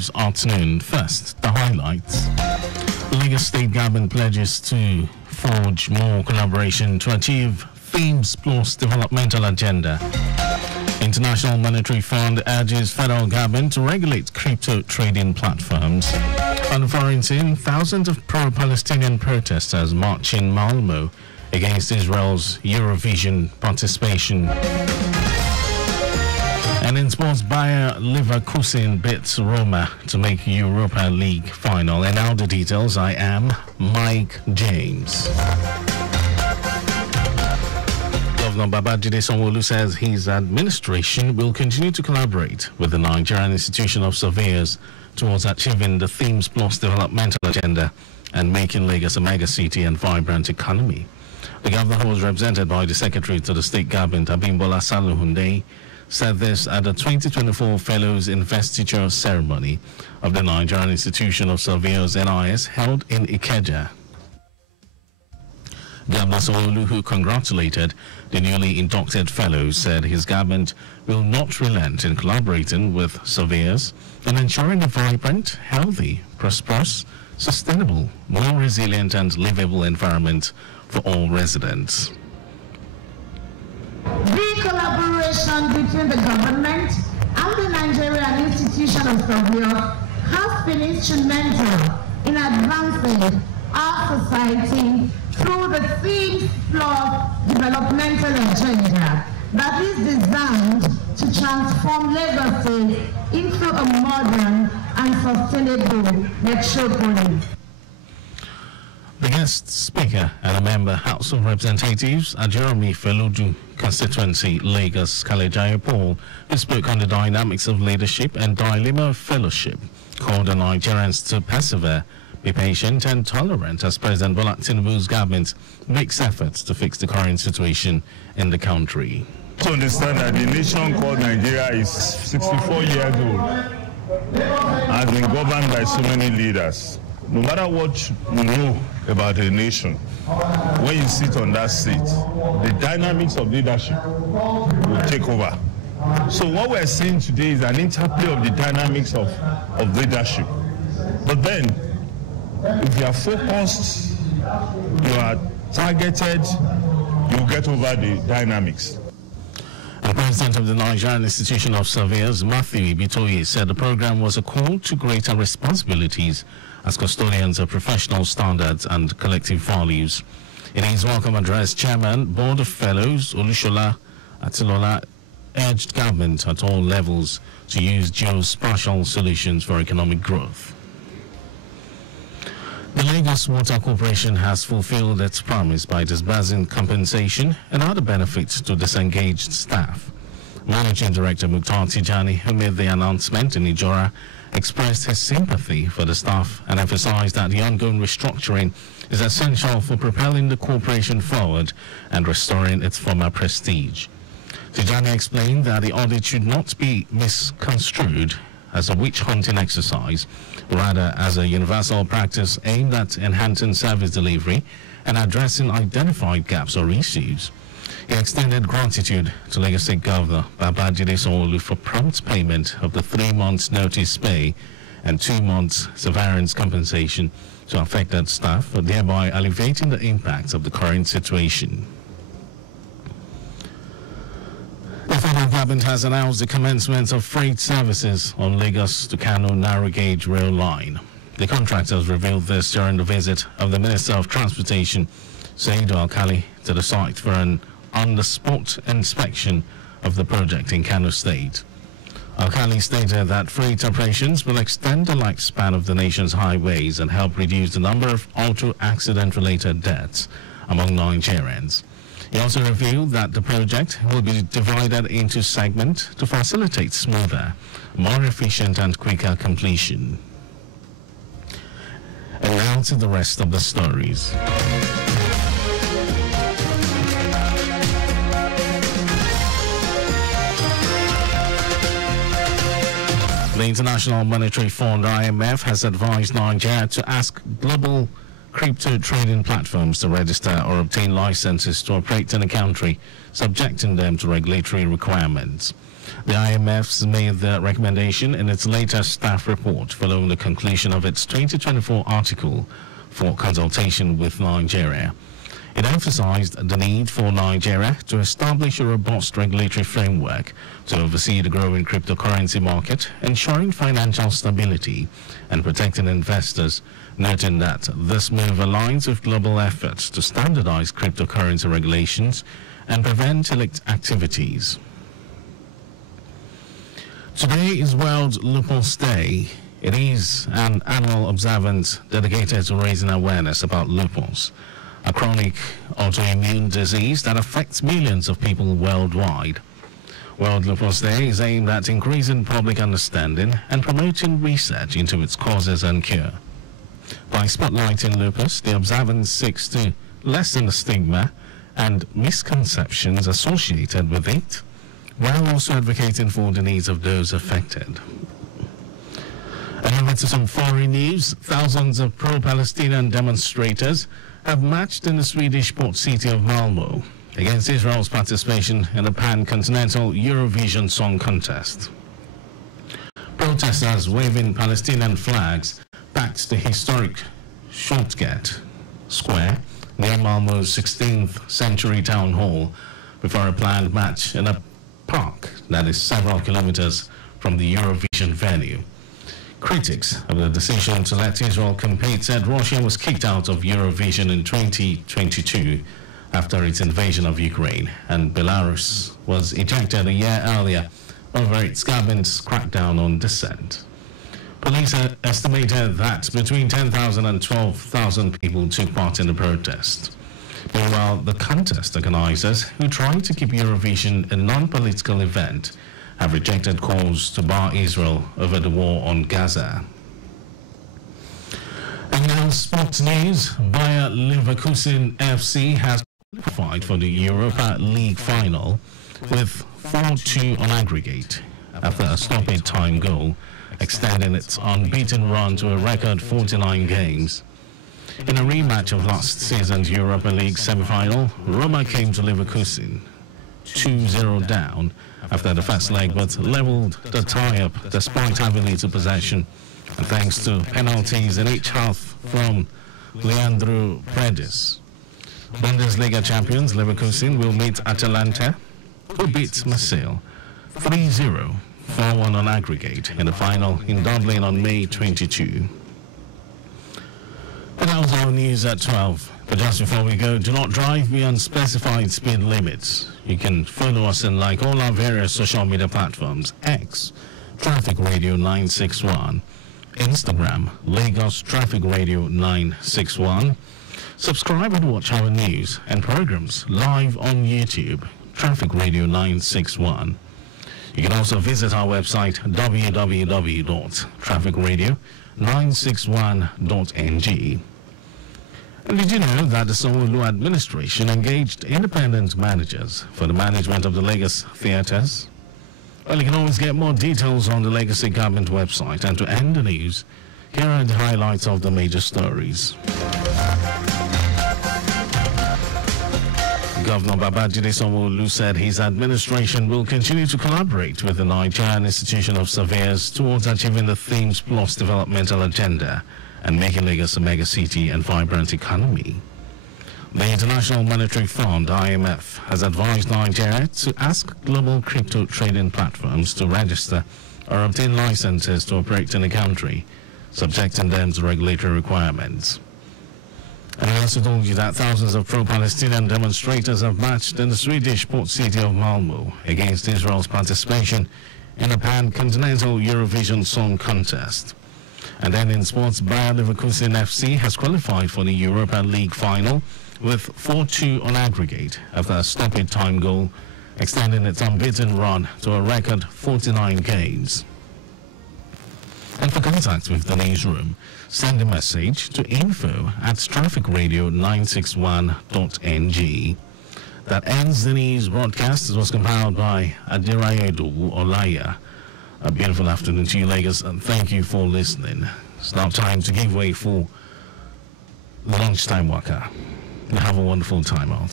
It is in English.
news afternoon. First, the highlights. The Lagos State government pledges to forge more collaboration to achieve Themes Plus developmental agenda. International Monetary Fund urges federal government to regulate crypto trading platforms. On foreign team, thousands of pro-Palestinian protesters march in Malmo against Israel's Eurovision participation. And in sports, Bayer Leverkusen beats Roma to make Europa League final. And now the details. I am Mike James. Governor Babajide Sanwo-Olu says his administration will continue to collaborate with the Nigerian Institution of Surveyors towards achieving the Themes Plus developmental agenda and making Lagos a mega city and vibrant economy. The governor, who was represented by the Secretary to the State Government, Abimbola Saluhunde, said this at the 2024 Fellows Investiture Ceremony of the Nigerian Institution of Surveyors NIS held in Ikeja. Governor Sanwo-Olu, who congratulated the newly inducted fellows, said his government will not relent in collaborating with surveyors and ensuring a vibrant, healthy, prosperous, sustainable, more resilient and livable environment for all residents. The collaboration between the government and the Nigerian Institution of Surveyors has been instrumental in advancing our society through the Themes Plus developmental agenda that is designed to transform Lagos into a modern and sustainable metropolis. The guest speaker and a member House of Representatives, Jeremy Feludu constituency, Lagos, Kalejayo Paul, who spoke on the dynamics of leadership and dilemma of fellowship, called on Nigerians to persevere, be patient and tolerant as President Bola Tinubu's government makes efforts to fix the current situation in the country. To understand that the nation called Nigeria is 64 years old, has been governed by so many leaders. No matter what you know about a nation, when you sit on that seat, the dynamics of leadership will take over. So what we're seeing today is an interplay of the dynamics of leadership. But then, if you are focused, you are targeted, you get over the dynamics. The president of the Nigerian Institution of Surveyors, Matthew Ibitoye, said the program was a call to greater responsibilities as custodians of professional standards and collective values. In his welcome address, Chairman, Board of Fellows, Olushola Atilola, urged government at all levels to use geospatial solutions for economic growth. The Lagos Water Corporation has fulfilled its promise by disbursing compensation and other benefits to disengaged staff. Managing Director Mukhtar Tijani, who made the announcement in Ijora, expressed his sympathy for the staff and emphasized that the ongoing restructuring is essential for propelling the corporation forward and restoring its former prestige. Tijani explained that the audit should not be misconstrued as a witch-hunting exercise, rather as a universal practice aimed at enhancing service delivery and addressing identified gaps or issues. He extended gratitude to Lagos State Governor Babajide Sanwo-Olu for prompt payment of the 3 months notice pay and 2 months severance compensation to affected staff, thereby alleviating the impacts of the current situation. The federal government has announced the commencement of freight services on Lagos to Kano narrow gauge rail line. The contractors revealed this during the visit of the Minister of Transportation, Saidu Alkali, to the site for an on-the-spot inspection of the project in Kano State. Alkali stated that freight operations will extend the lifespan of the nation's highways and help reduce the number of auto accident-related deaths among Nigerians. He also revealed that the project will be divided into segments to facilitate smoother, more efficient and quicker completion. And now to the rest of the stories. The International Monetary Fund, IMF, has advised Nigeria to ask global crypto trading platforms to register or obtain licenses to operate in the country, subjecting them to regulatory requirements. The IMF's made the recommendation in its latest staff report following the conclusion of its 2024 article for consultation with Nigeria. It emphasized the need for Nigeria to establish a robust regulatory framework to oversee the growing cryptocurrency market, ensuring financial stability and protecting investors, noting that this move aligns with global efforts to standardize cryptocurrency regulations and prevent illicit activities. Today is World Lupus Day. It is an annual observance dedicated to raising awareness about lupus, a chronic autoimmune disease that affects millions of people worldwide. World Lupus Day is aimed at increasing public understanding and promoting research into its causes and cure. By spotlighting lupus, the observance seeks to lessen the stigma and misconceptions associated with it, while also advocating for the needs of those affected. And over to some foreign news. Thousands of pro-Palestinian demonstrators have marched in the Swedish port city of Malmö against Israel's participation in the pan-continental Eurovision Song Contest. Protesters waving Palestinian flags packed the historic Shortgate Square near Malmö's 16th century town hall before a planned match in a park that is several kilometers from the Eurovision venue. Critics of the decision to let Israel compete said Russia was kicked out of Eurovision in 2022 after its invasion of Ukraine, and Belarus was ejected a year earlier over its government's crackdown on dissent. Police estimated that between 10,000 and 12,000 people took part in the protest. Meanwhile, the contest organizers, who tried to keep Eurovision a non-political event, have rejected calls to bar Israel over the war on Gaza. And now sports news. Bayer Leverkusen FC has qualified for the Europa League final with 4-2 on aggregate after a stoppage time goal, extending its unbeaten run to a record 49 games. In a rematch of last season's Europa League semi-final, Roma came to Leverkusen 2-0 down after the first leg, but leveled the tie-up despite having little possession, and thanks to penalties in each half from Leandro Paredes. Bundesliga champions Leverkusen will meet Atalanta, who beat Marseille 3-0, 4-1 on aggregate in the final in Dublin on May 22. And that was our news at 12. But just before we go, do not drive beyond specified speed limits. You can follow us in like all our various social media platforms: X, Traffic Radio 961, Instagram, Lagos Traffic Radio 961. Subscribe and watch our news and programs live on YouTube, Traffic Radio 961. You can also visit our website, www.trafficradio961.ng. And did you know that the Sanwo-Olu administration engaged independent managers for the management of the Lagos theatres? Well, you can always get more details on the Legacy Government website. And to end the news, here are the highlights of the major stories. Governor Babajide Sanwo-Olu said his administration will continue to collaborate with the Nigerian Institution of Surveyors towards achieving the Themes Plus developmental agenda and making Lagos a mega city and vibrant economy. The International Monetary Fund, IMF, has advised Nigeria to ask global crypto trading platforms to register or obtain licenses to operate in the country, subjecting them to regulatory requirements. And I also told you that thousands of pro-Palestinian demonstrators have marched in the Swedish port city of Malmö against Israel's participation in a pan-continental Eurovision Song Contest. And then in sports, Bayer Leverkusen FC has qualified for the Europa League final with 4-2 on aggregate after a stoppage time goal, extending its unbeaten run to a record 49 games. And for contact with the newsroom, send a message to info@trafficradio961.ng. That ends the news broadcast. It was compiled by Adirayedo Olaya. A beautiful afternoon to you, Lagos, and thank you for listening. It's now time to give way for the lunchtime waka. And have a wonderful time out.